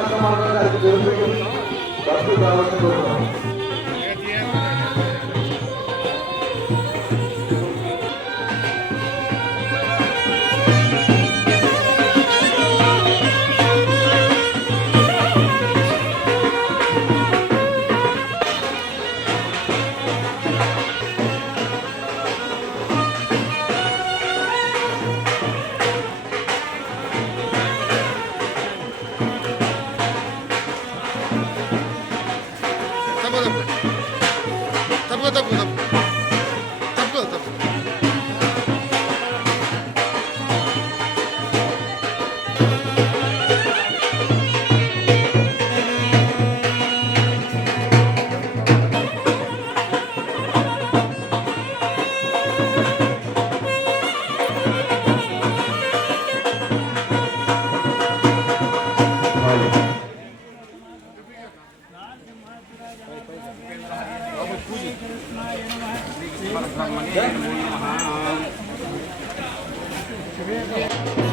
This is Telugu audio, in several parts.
కార్యక్రమాలను దానికి జరుగుతుంది భక్తులు రావాలని కోరుతున్నాను తప్పు తప్పు తప్పు Yeah.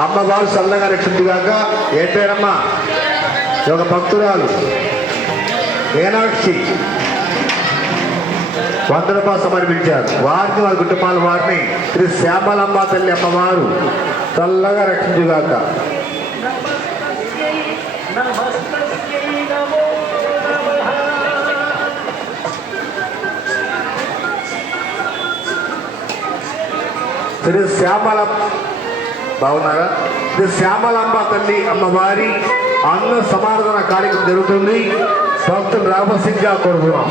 అమ్మవారు చల్లగా రక్షించుగాక ఏ పేరమ్మా? ఒక భక్తురాలు. మీనాక్షి. వంద రూపాయలు సమర్పించారు వారిని వారి కుటుంబాల వారిని శ్రీ శ్యామలమ్మ తల్లి అమ్మవారు చల్లగా రక్షించుగాక శ్రీ శ్యామల బాగున్నారా? శ్రీ శ్యామలాంబ తల్లి అమ్మవారి అన్న సమారాధన కార్యక్రమం జరుగుతుంది. భక్తులు రామసింగ్గా కోరుతున్నాం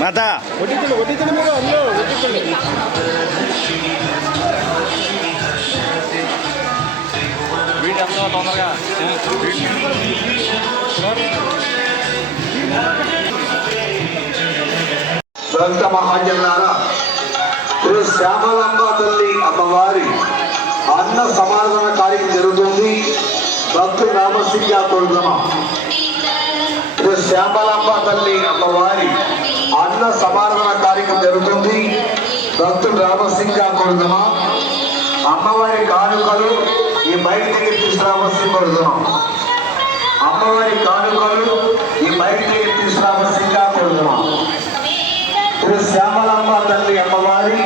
మాత వడ్డించండి వడ్డించండి మీరు అందులో వడ్డించండి వీటంతా తొందరగా సంత మహాజనులారా శ్రీ శ్యామలాంబ తల్లి అమ్మవారి అన్న సమాధాన కార్యం జరుగుతుంది. భక్తు రామసింగ్గా కోరుతున్నాం శ్రీ శ్యామలాంబ తల్లి అమ్మవారి అన్న సమాధాన కార్యక్రమం జరుగుతుంది. భక్తులు రామసింగ్గా కోరుతున్నాం అమ్మవారి కానుకలు ఈ బయట దగ్గర తీసుకురావాల్సింది అమ్మవారి కానుకలు ఈ బయట దగ్గర తీసుకురావాల్సిందిగా కోరుతున్నాం శ్రీ శ్యామలాంబ తల్లి అమ్మవారి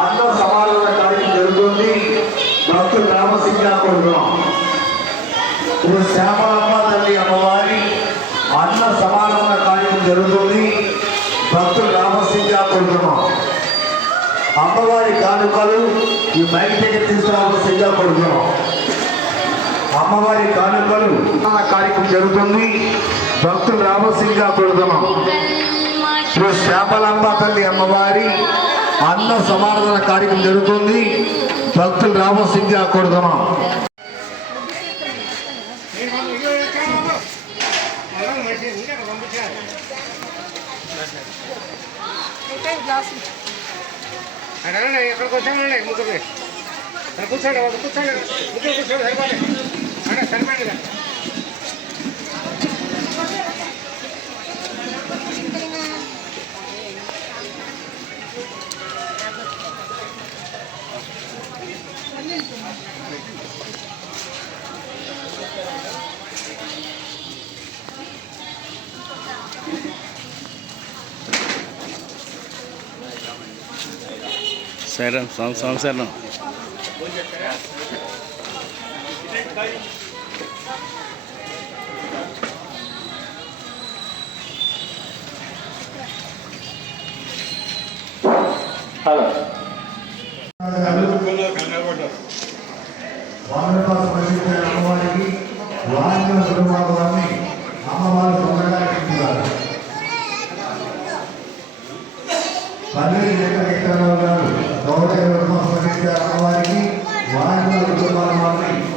అన్న సమాధాన కార్యం జరుగుతుంది. భక్తులు రామసింగా కోరుతున్నాం శ్రీ శ్యామలాంబ తల్లి అమ్మవారి అన్న సమాధాన కార్యం జరుగుతుంది. భక్తులు రామసింగా కోరుతున్నాం అమ్మవారి కానుకలు ఈ బయట దగ్గర తీసుకురావాల్సిందిగా కోరుతున్నాం అమ్మవారి కానుకలు కార్యక్రమం జరుగుతుంది. భక్తులు రామసింగ్గా కోరుతున్నాం శ్రీ శ్యామలాంబ తల్లి అమ్మవారి అన్న సమారాధన కార్యక్రమం జరుగుతుంది. భక్తులు రామసింగ్గా కోరుతున్నాం అడగండి ఎక్కడికి వచ్చామండి ముగ్గురు కూర్చోండి ఒక కూర్చోండి ముగ్గురు కూర్చోండి సరిపోండి అంటే సరిపోయింది సరే సంవత్సరం వామనపాస పండించిన అమ్మవారికి వారిని కుటుంబాన్ని అమ్మవారు తొందరగా రక్షించారు పన్నెండు లేక వెంకటరావు గారు గౌరవ స్మరించారు అమ్మవారికి వారి వారి కుటుంబాల వారిని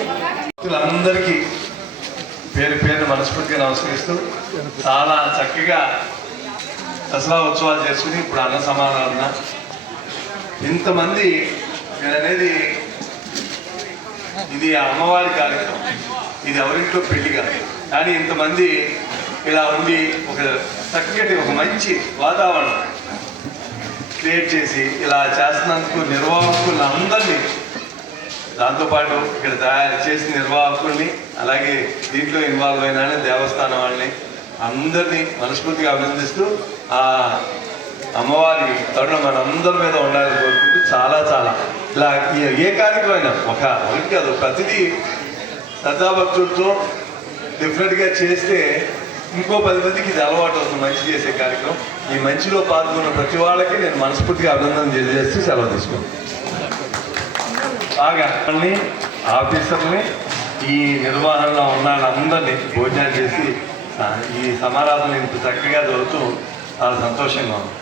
భక్తులందరికీ పేరు పేరు మనస్ఫూర్తిగా నమస్కరిస్తూ చాలా చక్కగా దసరా ఉత్సవాలు చేసుకుని ఇప్పుడు అన్న సమారాధన ఇంతమంది అనేది ఇది అమ్మవారి కార్యక్రమం. ఇది ఎవరింట్లో పెళ్ళి కాదు. కానీ ఇంతమంది ఇలా ఉండి ఒక చక్కటి ఒక మంచి వాతావరణం క్రియేట్ చేసి ఇలా చేస్తున్నందుకు నిర్వాహకులు అందరినీ దాంతోపాటు ఇక్కడ తయారు చేసిన నిర్వాహకుల్ని అలాగే దీంట్లో ఇన్వాల్వ్ అయిన దేవస్థానం వాళ్ళని అందరినీ మనస్ఫూర్తిగా అభినందిస్తూ ఆ అమ్మవారి తరుణం మన అందరి మీద ఉండాలని కోరుకుంటూ చాలా చాలా ఇలా ఏ- ఏ కార్యక్రమం అయినా ఒక ఒకటి కాదు ప్రతిదీ శ్రద్ధాభక్తులతో డిఫరెంట్గా చేస్తే ఇంకో పది మందికి ఇది అలవాటు అవుతుంది మంచి చేసే కార్యక్రమం. ఈ మంచిలో పాల్గొన్న ప్రతి వాళ్ళకి నేను మనస్ఫూర్తిగా అభినందన తెలియజేస్తూ సెలవు తీసుకుంటాను బాగా అన్ని ఆఫీసర్ని ఈ నిర్వహణలో ఉన్న అందరినీ భోజనం చేసి ఈ సమారాధన ఇంత చక్కగా జరుగుతూ చాలా సంతోషంగా ఉంది.